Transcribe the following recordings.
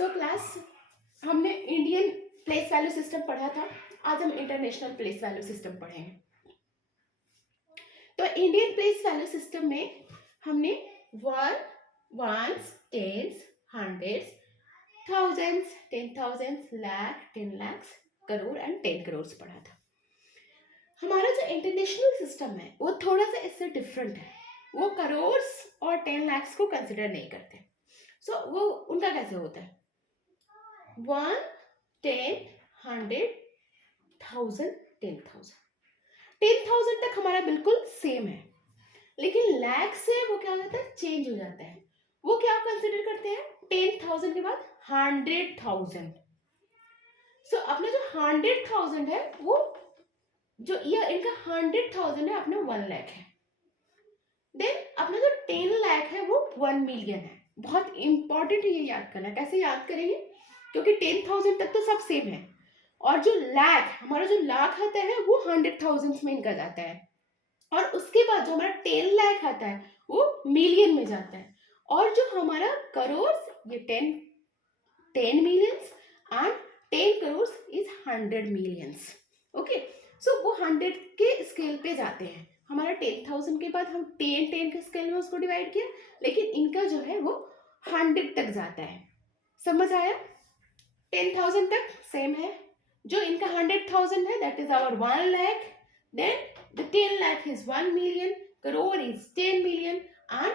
So class, हमने Indian place value system पढ़ा था, आज हम इंटरनेशनल प्लेस वैल्यू सिस्टम पढ़ेंगे। तो इंडियन प्लेस वैल्यू सिस्टम में हमने ones, tens, hundreds, thousands, 10,000, lakh, 10 lakhs, crore and 10 crore पढ़ा था। हमारा जो इंटरनेशनल सिस्टम है वो थोड़ा सा इससे डिफरेंट है। वो करोड़ और 10 lakhs को कंसिडर नहीं करते। सो वो उनका कैसे होता है? 1, 10, 100, 1000, 10,000, 10,000 तक हमारा बिल्कुल सेम है, लेकिन लैख से वो क्या हो जाता है, चेंज हो जाता है। वो क्या कंसिडर करते हैं? 10,000 के बाद 100,000। सो अपना जो 100,000 है वो जो ये इनका 100,000 है, अपना 1 लाख है। देन अपना जो 10 लाख है वो 1 मिलियन है। बहुत इंपॉर्टेंट है ये याद करना। कैसे याद करेंगे? क्योंकि 10,000 तक तो सब सेम है, और जो लाख, हमारा जो लाख आता है वो 100,000 में इनका जाता है, और उसके बाद जो हमारा 10 लाख आता है वो मिलियन में जाता है, और जो हमारा करोड़, ये 10 millions and 10 crore is 100 millions. Okay, so वो 100 के स्केल पे जाते हैं। हमारा 10,000 के बाद हम 10 के स्केल में उसको डिवाइड किया, लेकिन इनका जो है वो 100 तक जाता है। समझ आया? 10,000 तक सेम है, जो इनका 100,000 है that is our 1 lakh, then the 10 lakh is 1 million, crore is 10 million, and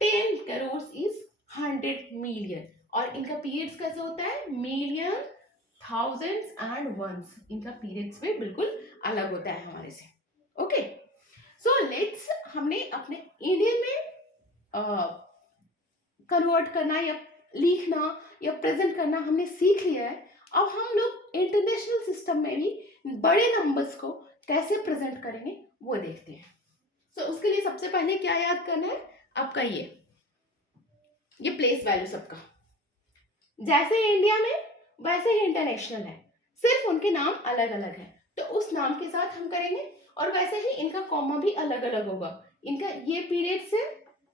10 crores is 100 million। और इनका पीरियड्स कैसे होता है? Million, thousands and ones. इनका पीरियड्स में बिल्कुल अलग होता है हमारे से। ओके, सो लेट्स, हमने अपने इंडियन में कन्वर्ट करना या लिखना या प्रेजेंट करना हमने सीख लिया है। अब हम लोग इंटरनेशनल सिस्टम में भी बड़े नंबर्स को कैसे प्रेजेंट करेंगे वो देखते हैं। तो उसके लिए सबसे पहले क्या याद करना है आपका? ये प्लेस वैल्यू सबका जैसे इंडिया में वैसे ही इंटरनेशनल है, सिर्फ उनके नाम अलग अलग है। तो उस नाम के साथ हम करेंगे, और वैसे ही इनका कॉमा भी अलग अलग होगा। इनका ये पीरियड से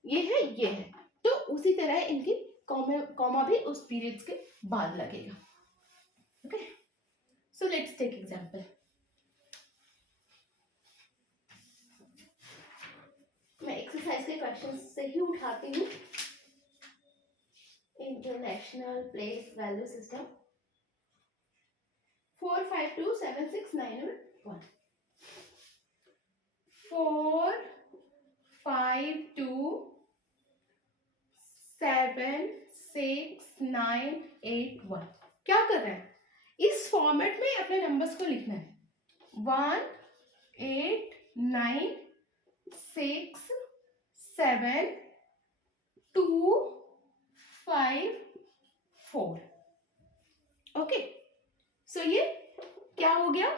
ये है, तो उसी तरह इनकी कॉमा भी उस पीरियड्स के बाद लगेगा। Okay, so let's take example. मैं एक्सरसाइज के क्वेश्चन से ही उठाती हूँ। International place value system 4527691 4527691। क्या कर रहे हैं? इस फॉर्मेट में अपने नंबर्स को लिखना है। 1 8 9 6 7 2 5 4। ओके, सो ये क्या हो गया?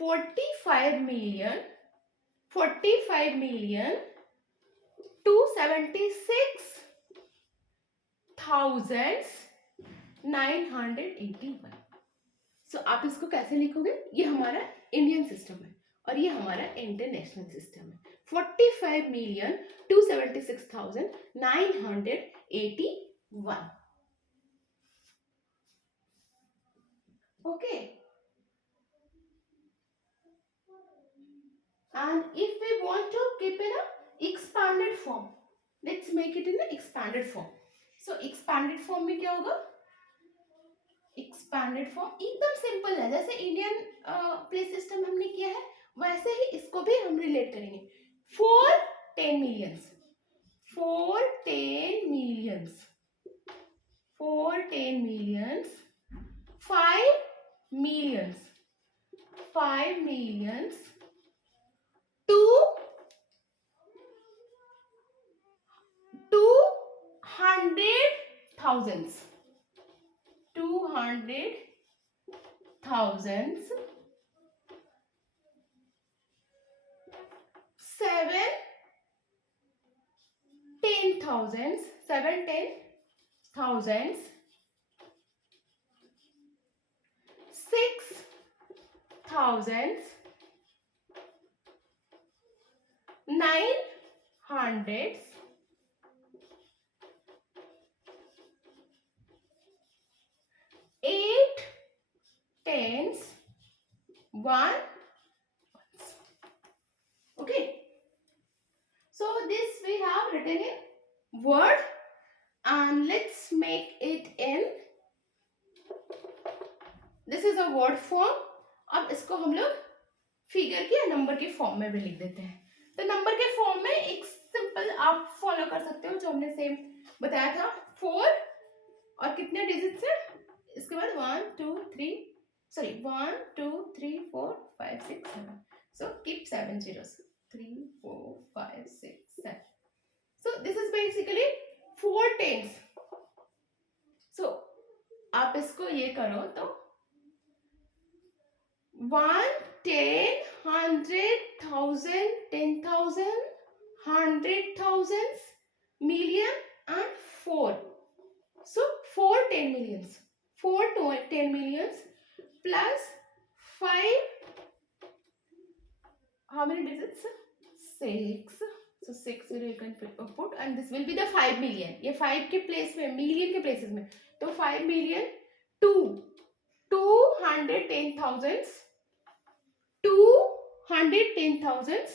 45,276,981। सो आप इसको कैसे लिखोगे? ये हमारा इंडियन सिस्टम है और ये हमारा इंटरनेशनल सिस्टम है। 45,276,981। Okay, and if we want to keep in a expanded form, let's make it in the expanded form. So expanded form में क्या होगा? expanded form एकदम सिंपल है, जैसे इंडियन प्लेस सिस्टम हमने किया है वैसे ही इसको भी हम रिलेट करेंगे। 4 10 millions, 4 10 millions, 4 10 millions, 5 millions, 5 millions, 200,000s, 200,000s, 7 10,000s, 7 10,000s, 6,000s, 900s, 1. Okay, so this we have written in word, and let's make it in, this is a word form. अब इसको हम लोग फिगर के या number के form में भी लिख देते हैं. तो नंबर के फॉर्म में एक सिंपल आप फॉलो कर सकते हो जो हमने सेम बताया था, 4 और कितने डिजिट से, इसके बाद 1 2 3 sorry 1 2 3 4 5 6 7, so keep 7 zeros, 3 4 5 6 7. So this is basically 4 tens. So आप इसको ये करो तो 1 10 100 1000 10,000 100,000 million and 4. So 4 10 millions, 4 10 millions plus 5, how many digits? 6. So 6 0 you can put, and this will be the 5 million. ये 5 के प्लेस में, मिलियन के places में, तो 5 million 210,000 210,000.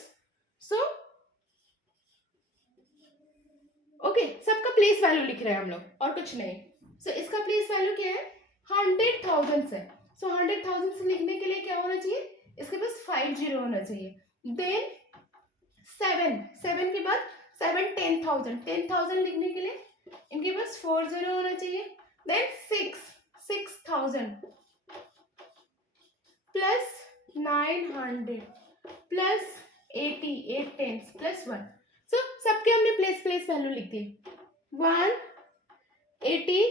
So ओके, सबका प्लेस वैल्यू लिख रहे हैं हम लोग और कुछ नहीं. सो इसका प्लेस वैल्यू क्या है? 100,000 है. सो 100,000 से लिखने के लिए क्या होना चाहिए? इसके पास 5 0 होना चाहिए. देन 7 के बाद 7 10,000 लिखने के लिए इनके पास 4 0 होना चाहिए. Then 6,000 plus 900 plus 80 8 tens plus 1. So सबके हमने प्लेस वैल्यू लिख दी. 1 80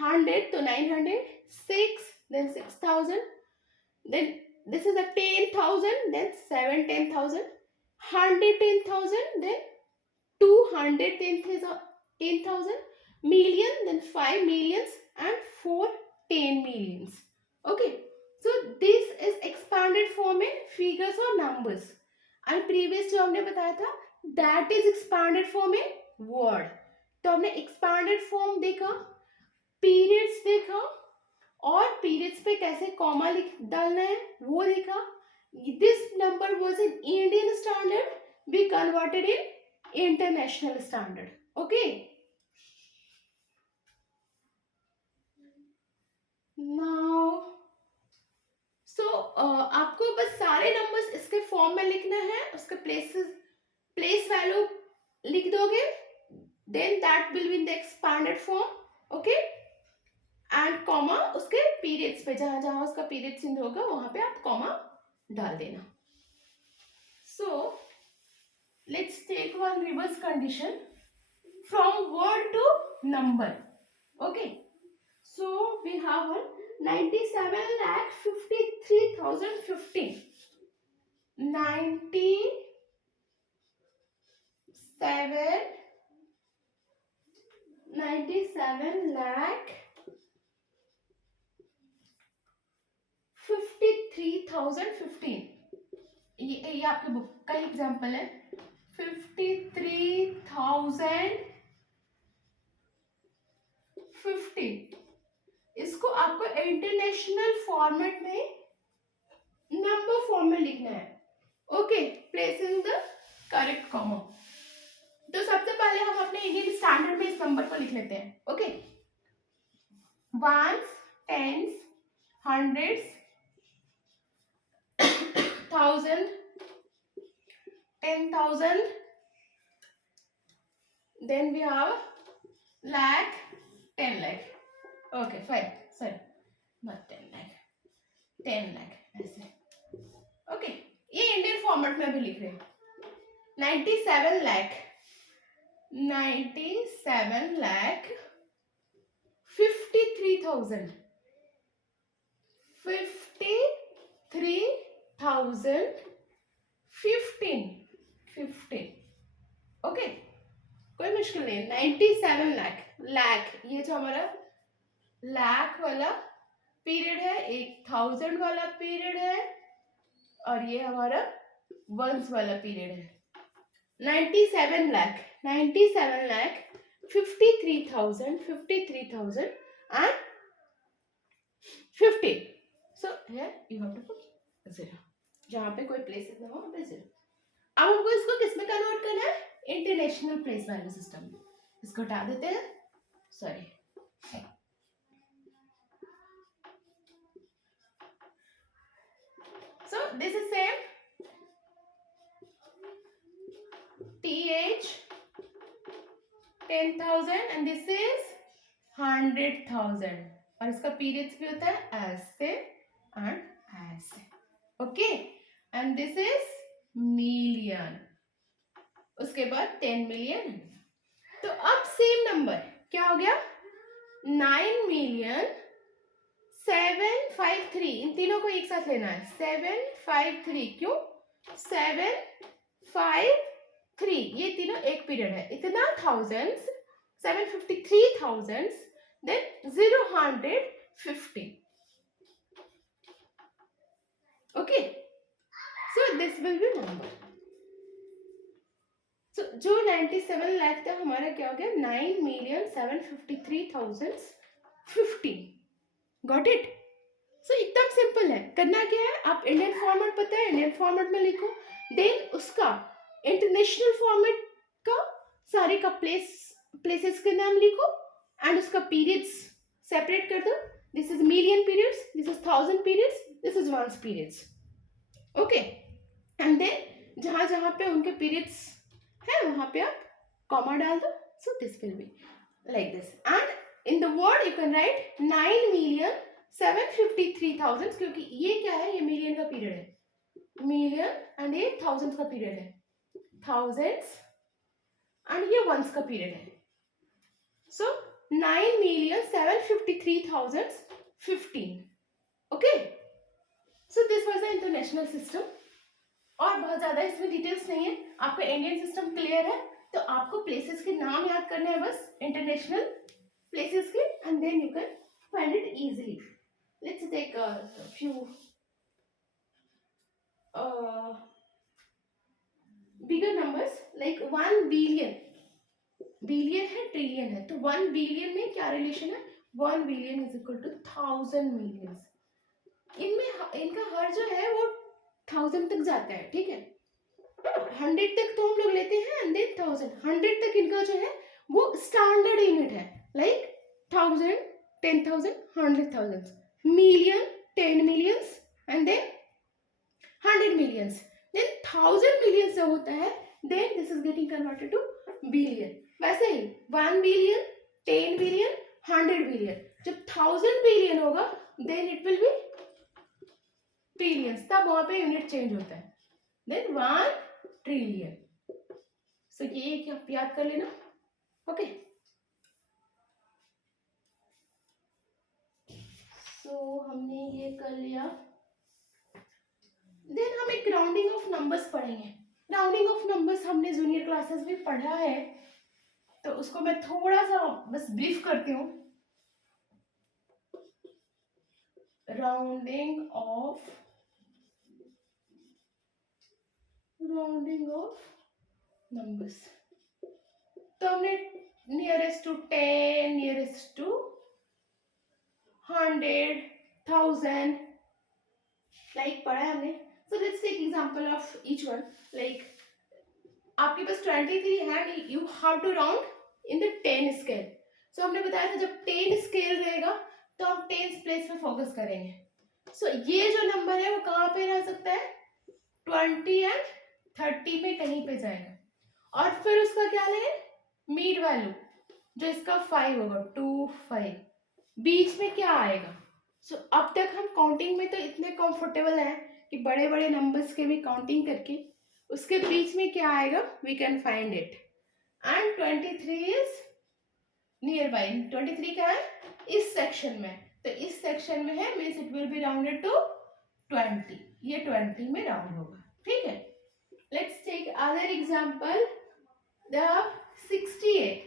100 तो 900, 6 then 6,000, then this is a 10,000, then 7 10,000, 110,000, then 210,000, million, then 5 millions and 4 10 millions. Okay, so this is expanded form in figures or numbers, and previous जो हमने बताया था that is expanded form in word. तो हमने expanded form देखा, periods देखा, और periods पे कैसे कॉमा डालना है वो देखा. This number was in Indian standard, we converted in international standard. Okay, now so आपको बस सारे नंबर्स इसके फॉर्म में लिखना है, उसके प्लेस वैल्यू लिख दोगे, then that will be in the expanded form. Okay, and comma उसके पीरियड्स पे, जहां जहां उसका पीरियड चिन्ह होगा वहां पे आप कॉमा डाल देना. So let's take one reverse condition from word to number. Okay, so we have 97,53,015. 97 lakh 53,015. ये आपके बुक का एग्जाम्पल है. 53,050. इसको आपको इंटरनेशनल फॉर्मेट में नंबर फॉर्म में लिखना है. Okay, placing the correct comma. तो सबसे पहले हम अपने इंडियन स्टैंडर्ड में इस नंबर को लिख लेते हैं. Okay, ones, tens, hundreds, thousand, 10,000, then we have lakh, 10 lakh. Okay, fine, sorry, not 10 lakh, 10 lakh ऐसे. ओके, ये इंडियन फॉर्मेट में भी लिख रहे हैं. 97 lakh 53,000 15. ओके, कोई मुश्किल नहीं. 97 लाख, ये जो हमारा लाख वाला पीरियड है, एक 1000 वाला पीरियड है, और ये हमारा वंस वाला पीरियड है. 97 lakh 53,000 and 15. So here you have to put 0, जहाँ पे कोई प्लेसेस ना हो वहाँ पे 0। अब हमको इसको किस में कन्वर्ट करना है? इंटरनेशनल प्लेस वैल्यू सिस्टम में। इसको हटा देते हैं, sorry. So this is same TH 10,000 and this is 100,000 और इसका पीरियड्स भी होता है ऐसे एंड ऐसे, okay. And this is million, उसके बाद 10 मिलियन। तो अब सेम नंबर क्या हो गया? 9,753,000, इन तीनों को एक साथ लेना है। 753, क्यों? 753, ये तीनों एक पीरियड है। इतना thousands, 753,000, then 0,150. Okay, so this will be number. So जो 97 लाख था हमारा क्या हो गया? 9,753,050. Got it? सो एकदम सिंपल है। करना क्या है, आप इंडियन फॉर्मेट पता है, इंडियन फॉर्मेट में लिखो, देन उसका इंटरनेशनल फॉर्मेट का सारे का प्लेसेस के नाम लिखो एंड उसका पीरियड्स सेपरेट कर दो। This is million periods, this is 1000 periods, this is ones periods, okay. And then जहां जहां पे उनके पीरियड्स है वहां पे आप कॉमा डाल दो। सो this will be like this and in the word you can write 9,753,000, क्योंकि ये क्या है, ये मिलियन का पीरियड है, मिलियन, एंड ये थाउजेंड्स का पीरियड है, थाउजेंड्स, एंड ये वंस का पीरियड है। सो 9,753,015, okay. So this was the international system. और बहुत ज्यादा इसमें डिटेल्स नहीं है, आपका इंडियन सिस्टम क्लियर है, तो आपको प्लेसेस के नाम याद करने हैं बस, इंटरनेशनल प्लेसेस के, and then you can find it easily. Let's take a few bigger numbers like 1 billion. Billion है, ट्रिलियन है, तो 1 बिलियन में क्या रिलेशन है? 1 billion is equal to 1000 millions. इनमें इनका हर जो है वो 1000 तक जाता है, ठीक है। 100 तक तो हम लोग लेते हैं एंड देन 1000, 100 तक इनका जो है वो स्टैंडर्ड यूनिट है, like 1000, 10,000, 100,000, million, 10 millions, and then 100 millions, then 1000 millions जो होता है, then this is getting converted to billion. वैसे ही 1 billion, 10 billion, 100 billion, जब 1000 billion होगा then it will be trillions, तब वहां पे यूनिट चेंज होता है, then 1 trillion. So ये क्या याद कर लेना, ओके। तो हमने ये कर लिया। देन हम एक राउंडिंग ऑफ नंबर्स पढ़ेंगे। राउंडिंग ऑफ नंबर्स हमने जूनियर क्लासेस में पढ़ा है, तो उसको मैं थोड़ा सा बस ब्रीफ करती हूँ। राउंडिंग ऑफ नंबर्स, तो हमने nearest to 10, nearest to 100, 1000 like पढ़ा है हमने। So let's take example of each one. Like आपके पास 23 है, you have to round in the 10 scale. So हमने बताया था जब 10 स्केल रहेगा तो हम 10th प्लेस पे फोकस करेंगे। So ये जो नंबर है वो कहाँ पे रह सकता है? 20 एंड 30 में कहीं पे जाएगा, और फिर उसका क्या लें? मीड वैल्यू, जो इसका 5 होगा, 2, 5, बीच में क्या आएगा? सो अब तक हम काउंटिंग में तो इतने कंफर्टेबल हैं कि बड़े बड़े नंबर्स के भी काउंटिंग करके उसके बीच में क्या आएगा we can find it, and 23 is near by. 23 क्या है? इस सेक्शन में, तो इस सेक्शन में है, means it will be rounded to 20, ये 20 में राउंड होगा, ठीक है। Let's take other example, the 68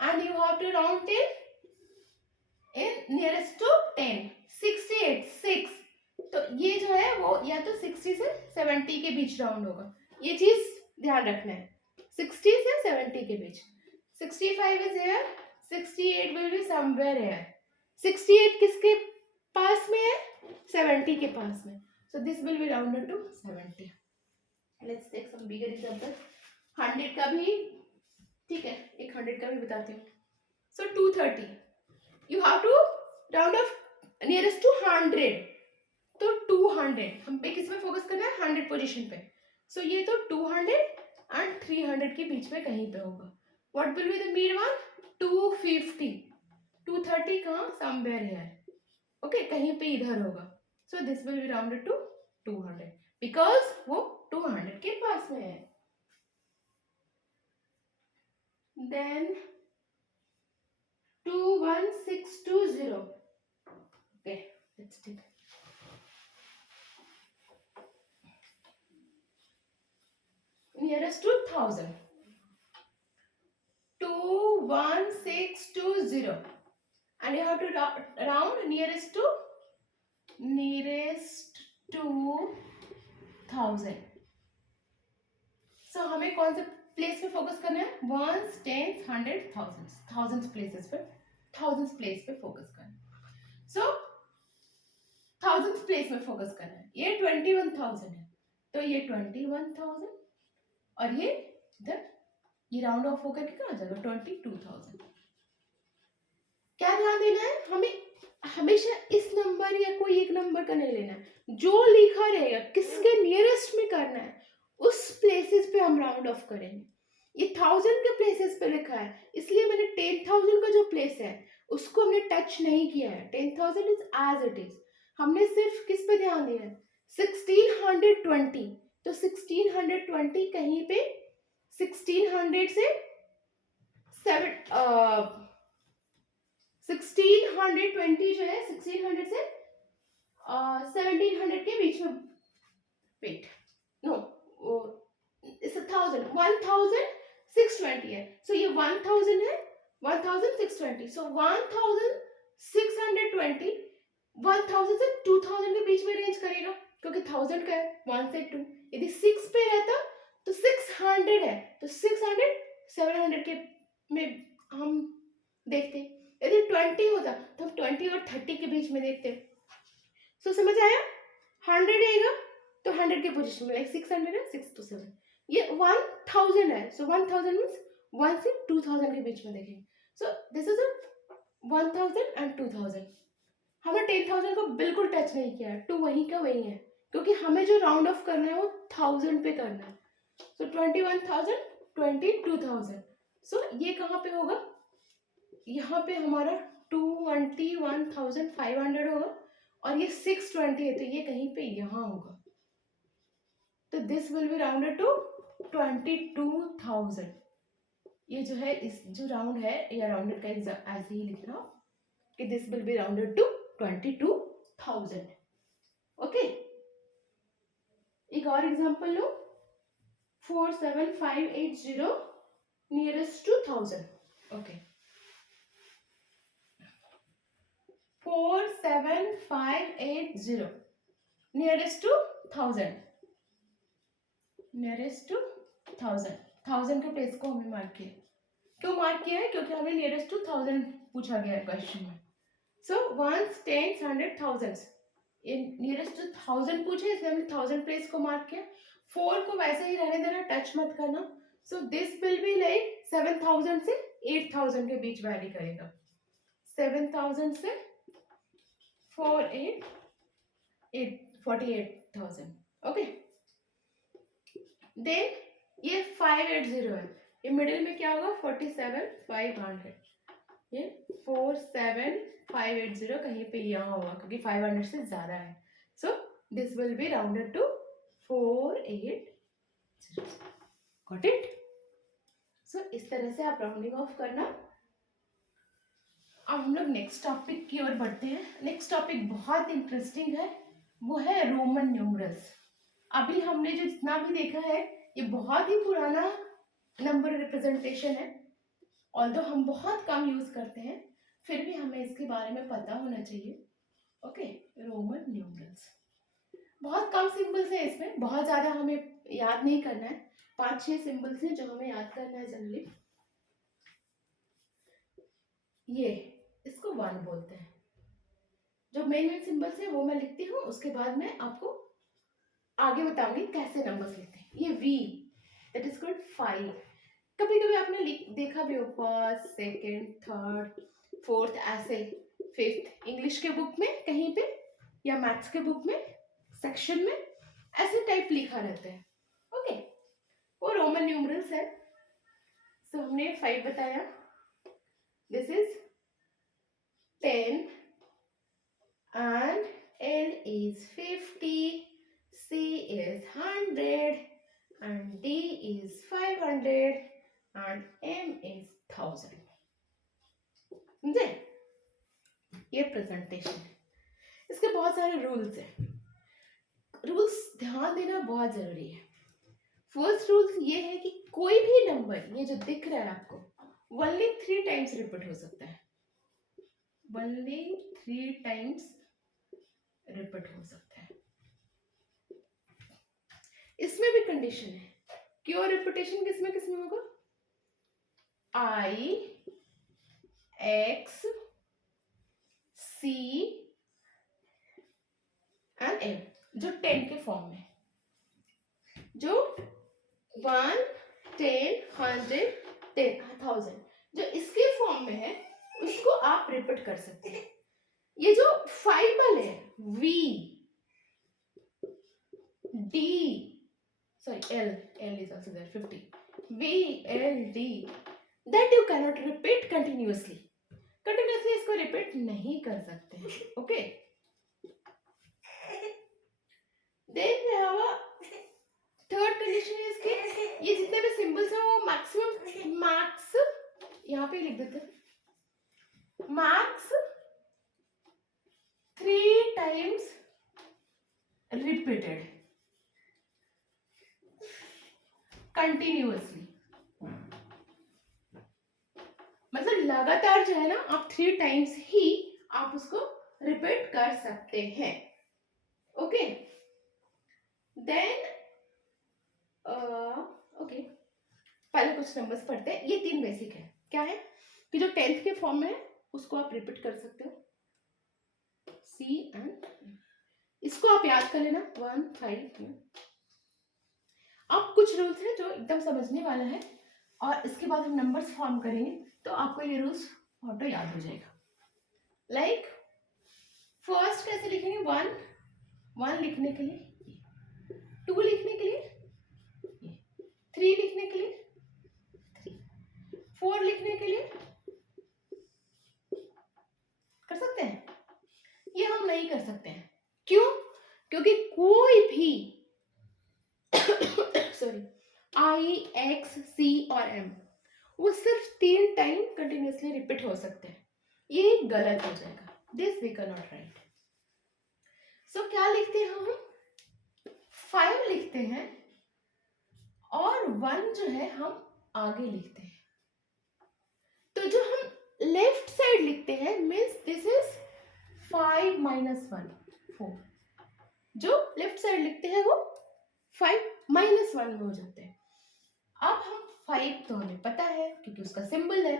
and you have to round till in nearest to 10, 68, 6, तो ये जो है वो या तो 60 से 70 के बीच राउंड होगा, ये चीज ध्यान रखना है, 60 से 70 के बीच। 65 is here, 68 will be somewhere here, 68 किसके पास में है? 70 के पास में, so So this will be rounded to 70. Let's take some bigger example. 100 का भी ठीक है, एक 100 का भी बताती हूँ. So 230. You have to round off nearest to 100. तो 200 हम पे किस में फोकस करना है? 100 पोजीशन पे. So ये तो 200 and 300 के बीच में कहीं पे होगा. What will be the mid one? 250. 230 कहाँ? Somewhere here. Okay, कहीं पे इधर होगा. So this will be rounded to 200 because वो 200 के पास में है. Then 21620. Okay, let's take. Nearest to 1000. 21620, and you have to round nearest to 1000. So हमें कौन से प्लेस पे फोकस करना है? Ones, tens, hundred, thousands places पे, थाउजेंड्स प्लेस पे फोकस करना है. सो थाउजेंड्स प्लेस में फोकस करना है. ये 21,000 है, तो ये 21,000 और ये इधर ये राउंड ऑफ होकर के कहाँ जाएगा? 22,000. क्या ध्यान देना है? हमें हमेशा इस नंबर या कोई एक नंबर का नहीं लेना है. जो लिखा रहेगा किसके नियरेस्ट में करना है उस प्लेसेस पे हम राउंड ऑफ करेंगे. ये 1000 के प्लेसेस पे लिखा है, इसलिए मैंने 10,000 का जो प्लेस है उसको हमने टच नहीं किया है. 10,000 इज एज इट इज. हमने सिर्फ किस पे ध्यान दिया है? 1620. तो 1620 कहीं पे 1600 से 1620 जो है 1600 से 1700 के बीच में. वेट, नो, इट्स 1620 है. सो ये 1000 है, 1620. सो 1620 1000 से 2000 के बीच में रेंज करेगा क्योंकि 1000 का है, 1 से 2. यदि 6 पे रहता तो 600 है, तो 600 700 के में हम देखते. यदि 20 होता तो हम 20 और 30 के बीच में देखते. सो समझ आया? 100 रहेगा तो 100 के पोजीशन में, लाइक 600 है, 6 to 7. ये 1000 है, सो 1000 मीन्स 1 से 2000 के बीच में देखेंगे. सो दिस इज 1000 and 2000. हमने 10,000 को बिल्कुल टच नहीं किया है, टू वहीं का वहीं है क्योंकि हमें जो राउंड ऑफ करना है वो 1000 पे करना है. सो 21,000, 22,000. सो ये कहाँ पे होगा? यहाँ पे हमारा 21,500 होगा और ये 620 है तो ये कहीं पे यहाँ होगा. तो this will be rounded to 22,000. ये जो है इस जो राउंड है या राउंडेड का ऐसे ही लिखना कि this will be rounded to 22,000. Okay, एक और एग्जांपल लो. 47580 nearest to 1000. Okay, 47580 nearest to 1000. Nearest to 1000. 1000 के प्लेस को हमने मार्क किया. क्यों मार्क किया है? क्योंकि हमें नियरेस्ट टू 1000 पूछा गया है क्वेश्चन में. सो 1s, 10s, 100, thousands. Nearest to 1000 पूछे इसलिए हमने 1000 प्लेस को मार्क किया. 4 को वैसे ही रहने देना, टच मत करना. सो दिस विल बी लाइक 7000 से 8000 के बीच वैरी करेगा. 7000 से 48,000. ओके, देन ये 580 है, ये मिडिल में क्या होगा? 47,500. ये 47,580 कहीं पे यहाँ होगा क्योंकि 500 से ज्यादा है. So this will be rounded to 480. Got it? So इस तरह से आप राउंडिंग ऑफ करना. अब हम लोग नेक्स्ट टॉपिक की ओर बढ़ते हैं. नेक्स्ट टॉपिक बहुत इंटरेस्टिंग है, वो है रोमन न्यूमरल्स. अभी हमने जो जितना भी देखा है ये बहुत ही पुराना नंबर रिप्रेजेंटेशन है. ऑल्दो हम बहुत कम यूज करते हैं फिर भी हमें इसके बारे में पता होना चाहिए. ओके, रोमन न्यूमरल्स बहुत कम सिंबल्स हैं, इसमें बहुत ज़्यादा हमें याद नहीं करना है. 5-6 सिंबल्स हैं जो हमें याद करना है जनरली. ये इसको 1 बोलते हैं. जो मेन सिंबल्स है वो मैं लिखती हूँ, उसके बाद में आपको आगे बताऊंगी कैसे नंबर्स लिखते हैं। ये V दैट इज कॉल्ड 5। कभी कभी आपने देखा भी हो फर्स्ट, सेकंड, थर्ड, फोर्थ, ऐसे फिफ्थ, इंग्लिश के बुक में कहीं पे या मैथ्स के बुक में सेक्शन में ऐसे टाइप लिखा रहता है। ओके, वो रोमन न्यूमरल्स है। सो हमने 5 बताया, this is 10 and L is 50, C is 100 and D is 500 and M is 1000। समझे? ये प्रेजेंटेशन है, इसके बहुत सारे रूल्स हैं। रूल्स ध्यान देना बहुत जरूरी है। फर्स्ट रूल्स ये है कि कोई भी नंबर ये जो दिख रहा है आपको ओनली 3 टाइम्स रिपीट हो सकता है, ओनली 3 टाइम्स रिपीट हो सकता है। इसमें भी कंडीशन है, क्यों रिपीटेशन किसमें किसमें होगा? I, X, C and M, जो 10 के फॉर्म में, जो 1, 10, 100, 10,000 जो इसके फॉर्म में है उसको आप रिपीट कर सकते हैं। ये जो 5 वाले हैं V, D, sorry L is also there 50, V, L, D that you cannot repeat continuously इसको रिपीट नहीं कर सकते हैं। Okay, then we have a third condition है इसके, ये जितने भी सिंबल्स हैं वो मैक्सिमम मैक्स यहाँ पे लिख देते हैं, मैक्स 3 टाइम्स रिपीटेड कंटिन्यूअसली, मतलब लगातार जो है ना आप 3 टाइम्स ही आप उसको रिपीट कर सकते हैं। ओके, देन ओके, पहले कुछ नंबर्स पढ़ते हैं। ये 3 बेसिक है, क्या है कि जो 10th के फॉर्म में है उसको आप रिपीट कर सकते हो, C एंड इसको आप याद कर लेना 1, 5। अब कुछ रूल्स हैं जो एकदम समझने वाला है और इसके बाद हम नंबर्स फॉर्म करेंगे तो आपको ये रूल्स ऑटो याद हो जाएगा। लाइक फर्स्ट कैसे लिखेंगे? 1 लिखने के लिए, 2 लिखने के लिए, 3 लिखने के लिए 3, 4 लिखने के लिए कर सकते हैं। ये हम नहीं कर सकते हैं, क्यों? क्योंकि कोई भी सॉरी I, X, C और M वो सिर्फ 3 टाइम कंटिन्यूअसली रिपीट हो सकते हैं, ये गलत हो जाएगा। This we can not write. So क्या लिखते हैं हम? 5 लिखते हैं और 1 जो है हम आगे लिखते हैं। तो जो हम लेफ्ट साइड लिखते हैं मीन्स दिस इज 5 minus 1 4, जो लेफ्ट साइड लिखते हैं वो 5 minus 1 में हो जाते हैं। अब हम 5 तो हमें पता है क्योंकि उसका सिंबल है।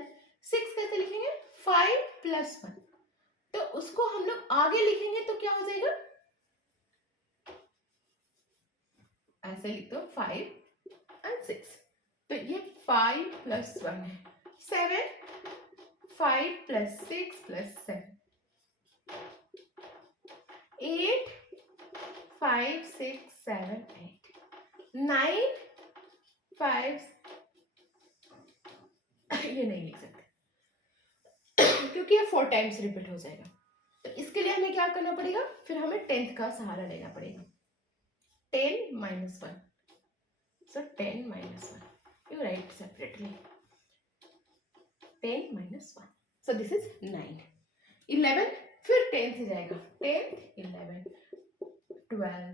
6 कैसे लिखेंगे? 5 plus 1, तो उसको हम लोग आगे लिखेंगे तो क्या हो जाएगा? ऐसे लिख दो 5 and 6, तो ये 5 plus 1 है 7, 5 plus 6 plus 7, 8, 5, 6, 7, 8, 9, 5 ये नहीं लिख सकते क्योंकि ये 4 टाइम्स रिपीट हो जाएगा। तो इसके लिए हमें क्या करना पड़ेगा? फिर हमें 10th का सहारा लेना पड़ेगा। 10 minus 1, so 10 minus 1, you write separately 10 minus 1, so this is 9, 11 फिर 10 से जाएगा 10, 11, 12,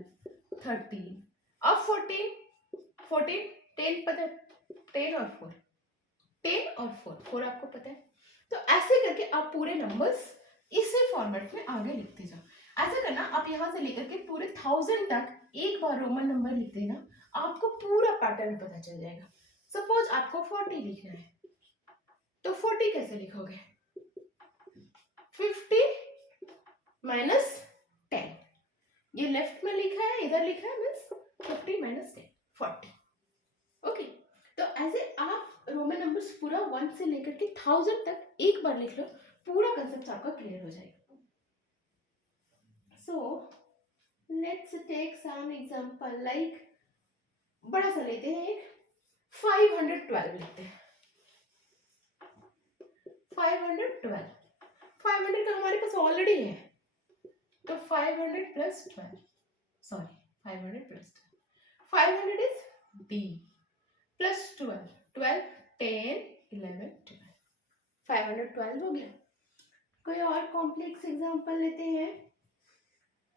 13, अब 14, 10 पता है, 10 और 4, 10 और 4 आपको पता है। तो ऐसे करके आप पूरे नंबर्स इसी फॉर्मेट में आगे लिखते जाओ। ऐसा करना, आप यहाँ से लेकर के पूरे 1000 तक एक बार रोमन नंबर लिख देना, आपको पूरा पैटर्न पता चल जाएगा। सपोज आपको 40 लिखना है तो 40 कैसे लिखोगे? 50 minus 10, ये लेफ्ट में लिखा है, इधर लिखा है मीन्स 40. ओके, तो ऐसे आप रोमन नंबर्स पूरा 1 से लेकर के 1000 तक एक बार लिख लो, पूरा कंसेप्ट आपका क्लियर हो जाएगा. So let's take some example, like बड़ा सा लेते हैं, एक 512 लेते हैं. 512, 500 का हमारे पास ऑलरेडी है, तो 500 plus 12, sorry 500 plus 12, 500 is D plus 12, 12 10 11 12, 512 हो गया. कोई और कॉम्प्लेक्स एग्जांपल लेते हैं.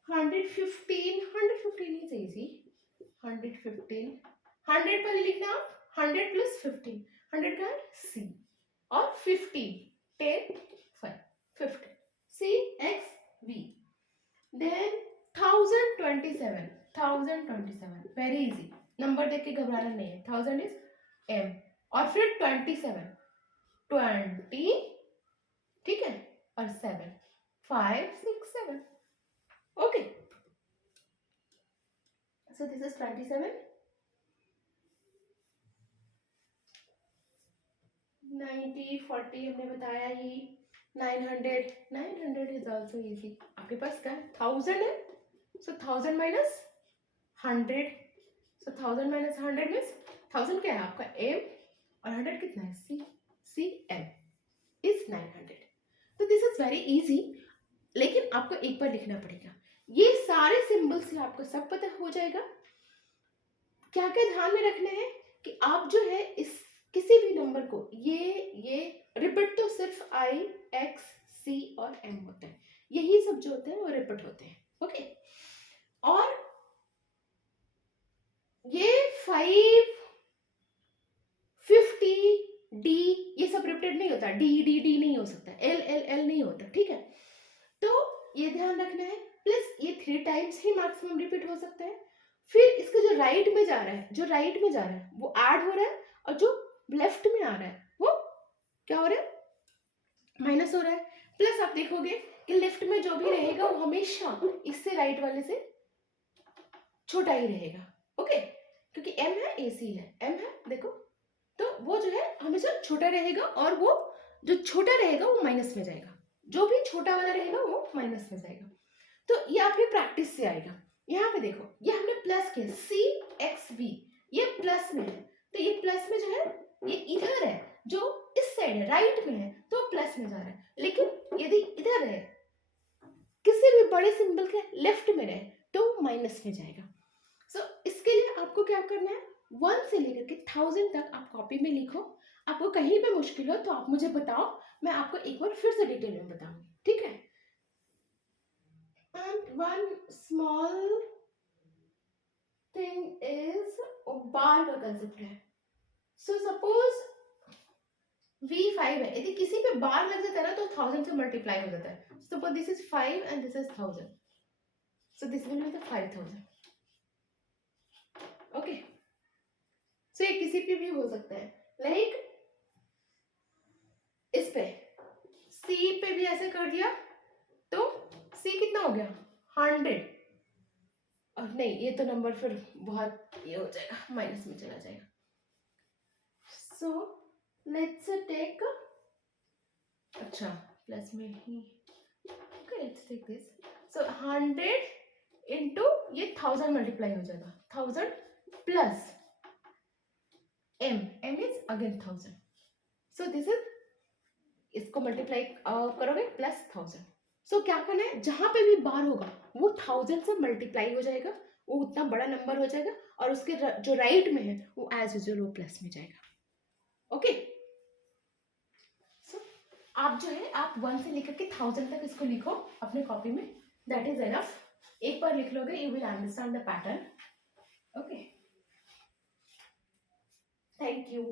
115, 115 इज इजी. 115, 100 पर लिखना आप 100 प्लस 15, 100 का C और 15 10 5 15 C X V. Then 1027, 1027 very easy. Number देख के घबराना नहीं है. 1000 इज M और फिर 27 20, ठीक है, और 7 5 6 7. Okay, so this is 27. 90 40 हमने बताया ही. 900, 900 is also easy. आपके पास क्या है, 1000 है, so 1000 minus 100, so 1000 minus 100 means 1000 क्या है आपका M और 100 कितना है C, C M is 900. तो दिस इज वेरी इजी, लेकिन आपको एक बार लिखना पड़ेगा. ये सारे सिंबल से आपको सब पता हो जाएगा. क्या क्या ध्यान में रखना है कि आप जो है इस किसी भी नंबर को ये रिपीट तो सिर्फ I X C और M होते हैं, यही सब जो होते हैं वो रिपीट होते हैं. ओके, और ये 5 50 D ये सब रिपीटेड नहीं होता. D D D नहीं हो सकता, L L L नहीं होता. ठीक है, तो ये ध्यान रखना है. प्लस ये 3 टाइम्स ही मैक्सिमम रिपीट हो सकता है. फिर इसका जो राइट में जा रहा है, वो ऐड हो रहा है, और जो लेफ्ट में आ रहा है वो क्या हो रहा है, माइनस हो रहा है. प्लस आप देखोगे कि लेफ्ट में जो भी रहेगा वो हमेशा इससे राइट वाले से छोटा ही रहेगा. ओके, क्योंकि M है AC है, M है देखो, तो वो जो है हमेशा छोटा रहेगा, और वो जो छोटा रहेगा वो माइनस में जाएगा, जो भी छोटा वाला रहेगा वो माइनस में जाएगा. तो ये आपकी प्रैक्टिस से आएगा. यहाँ पे देखो, ये हमने प्लस किया, C X V, ये प्लस में है, तो ये प्लस में जो है ये इधर है, जो इस साइड है, राइट में है, तो प्लस में जा रहा है. लेकिन यदि इधर है, किसी भी बड़े सिंबल के लेफ्ट में रहे, तो माइनस में जाएगा. सो इसके लिए आपको क्या करना है, 1 से लेकर के 1000 तक आप कॉपी में लिखो. आपको कहीं पे मुश्किल हो तो आप मुझे बताओ, मैं आपको एक बार फिर से डिटेल में बताऊंगी. ठीक है, and one small thing is बार का कंसेप्ट है. सो सपोज V5 है, यदि किसी पे बार लग जाता है ना तो 1000 से मल्टीप्लाई हो जाता है. Suppose this is 5 and this is 1000, so this will be the 5000. Okay, so ये किसी पे भी हो सकता है. लाइक इस पे C पे भी ऐसे कर दिया, तो C कितना हो गया 100, और नहीं ये तो नंबर फिर बहुत ये हो जाएगा, माइनस में चला जाएगा. सो लेट्स टेक, अच्छा प्लस में ही, okay let's take this. So 100 into ये 1000 मल्टीप्लाई हो जाएगा, 1000 plus M, M is again 1000. So this is, इसको मल्टीप्लाई करोगे प्लस 1000. सो क्या करना है, जहां पे भी बार होगा वो 1000 से मल्टीप्लाई हो जाएगा, वो उतना बड़ा नंबर हो जाएगा, और उसके जो राइट में है वो एज यूजुअल वो प्लस में जाएगा. ओके, सो आप जो है आप 1 से लेकर के 1000 तक इसको लिखो अपने कॉपी में. That is enough. एक बार लिख लोगे you will understand the pattern. Okay, thank you.